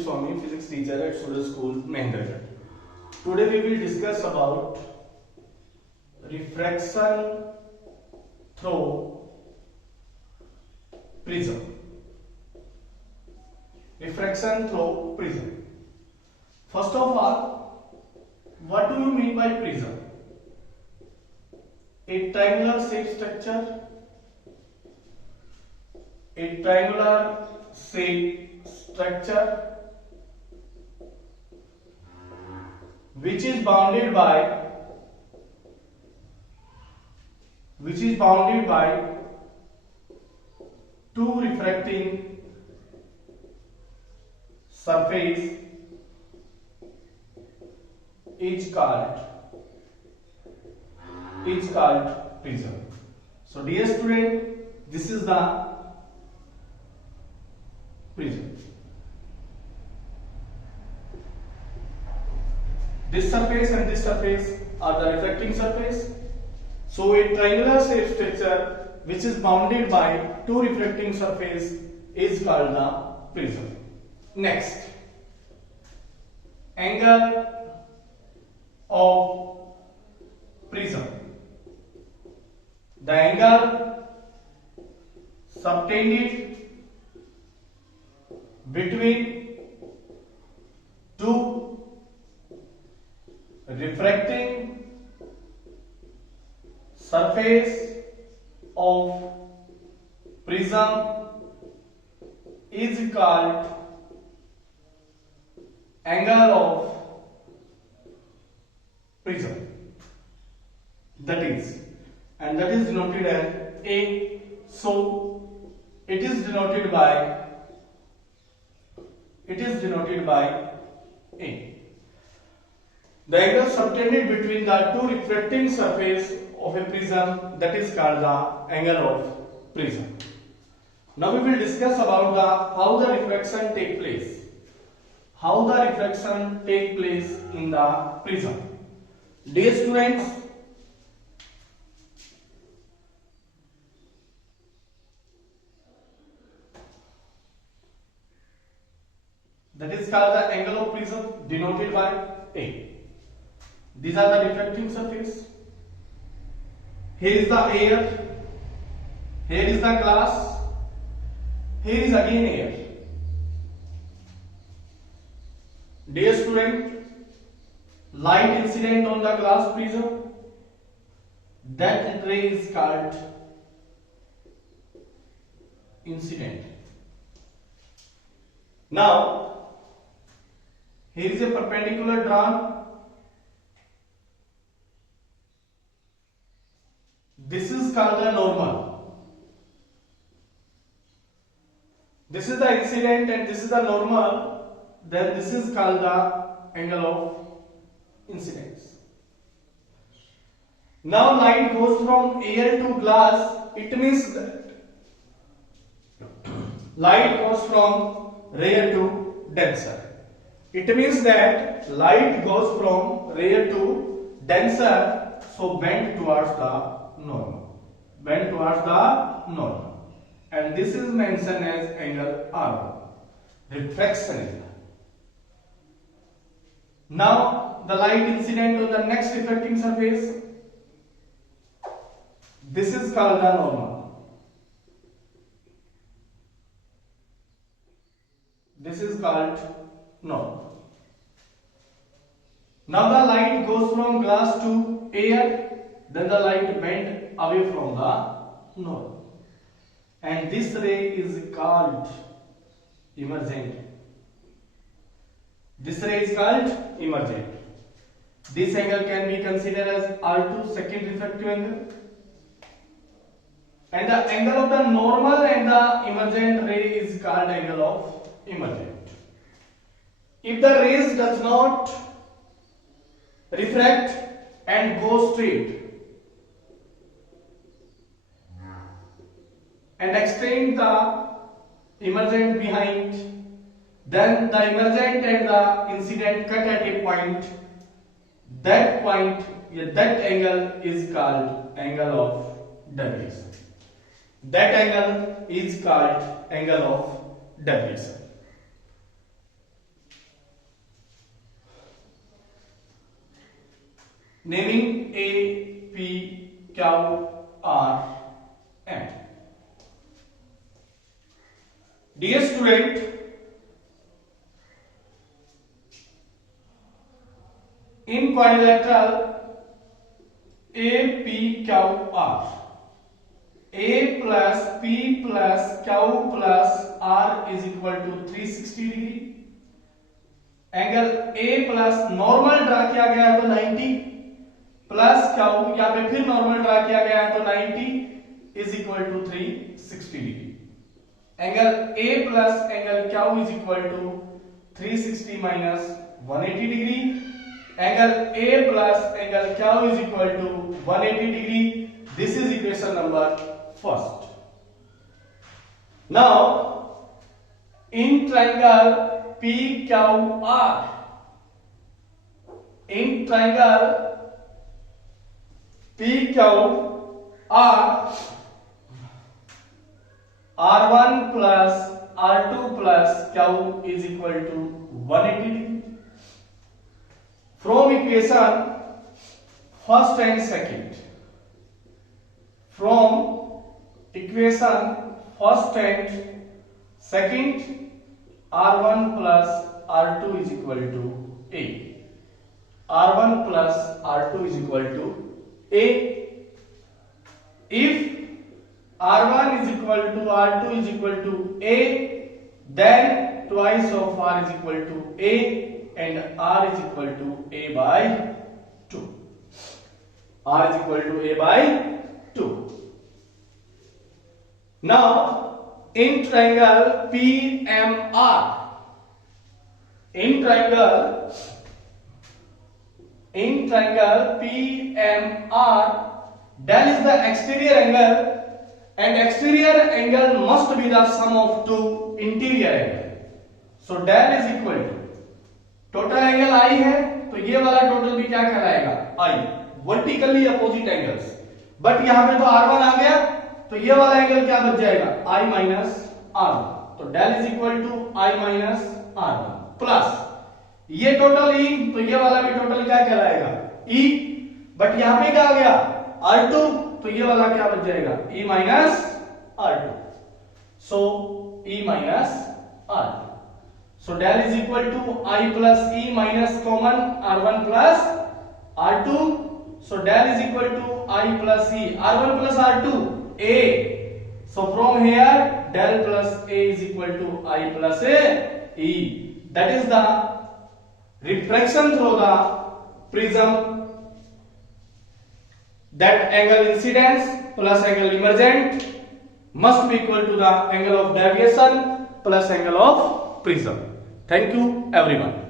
Sandeep Swami, physics teacher at Surya School, Mahendragarh. Today we will discuss about refraction through prism. Refraction through prism. First of all, what do you mean by prism? A triangular shape structure. A triangular shape structure which is bounded by two refracting surface is called prism. So dear student, this is the prism. This surface and this surface are the refracting surface. So a triangular shape structure which is bounded by two refracting surface is called the prism. Next, angle of prism. The angle subtended between two refracting surface of prism is called angle of prism. That is denoted as A. So it is denoted by A. The angle subtended between the two refracting surface of a prism, that is called the angle of prism. Now we will discuss about how the refraction take place. How the refraction take place in the prism. Dear students, that is called the angle of prism, denoted by A. These are the refracting surface. Here is the air. Here is the glass. Here is again air. Dear student, light incident on the glass prism, that ray is called incident. Now, here is a perpendicular drawn. This is called the normal. This is the incident and this is the normal. Then this is called the angle of incidence. Now light goes from air to glass. It means that light goes from rare to denser. It means that light goes from rare to denser, so bend towards the normal. And this is mentioned as angle R. Refraction. Now the light incident on the next refracting surface, this is called the normal. This is called normal. Now the light goes from glass to air, then the light bent away from the normal. And this ray is called emergent. This ray is called emergent. This angle can be considered as R2, second refractive angle. And the angle of the normal and the emergent ray is called angle of emergent. If the rays does not refract and go straight and extend the emergent behind, then the emergent and the incident cut at a point. That angle is called angle of deviation. That angle is called angle of deviation. naming A, P, Q, R, M. Dear student, in quadrilateral A, P, Q, R, A plus P plus Q plus R is equal to 360 degree. Angle A plus normal draw किया गया है तो 90 plus Q यहाँ पे फिर normal draw किया गया है तो 90 is equal to 360 degree. Angle A plus angle Q is equal to 360 minus 180 degree. Angle A plus angle Q is equal to 180 degree. This is equation number first. Now in triangle PQR, in triangle PQR, R1 plus R2 plus Q is equal to 180 degree. From equation first and second, from equation first and second, R1 plus R2 is equal to A. R1 plus R2 is equal to A. If R1 is equal to R2 is equal to A, then twice of R is equal to A and R is equal to A by 2. R is equal to A by 2. Now, in triangle PMR, in triangle PMR, del is the exterior angle and exterior angle must be the sum of two interior angle. So del is equal to total angle I है तो ये वाला total भी क्या कहलाएगा I, vertically opposite angles. But यहां पे तो R1 आ गया तो ये वाला एंगल क्या बच जाएगा I माइनस R1. तो del is equal to I minus R1 plus ये टोटल E तो ये वाला भी टोटल क्या कहलाएगा E. बट यहां पे क्या आ गया R2 तो ये वाला क्या बच जाएगा E minus R2. So E minus R2. So del is equal to I plus E minus common R1 plus R2. So del is equal to I plus E, R1 plus R2 A. So from here del plus A is equal to I plus A E. That is the refraction through the prism. That angle incidence plus angle emergent must be equal to the angle of deviation plus angle of prism. Thank you everyone.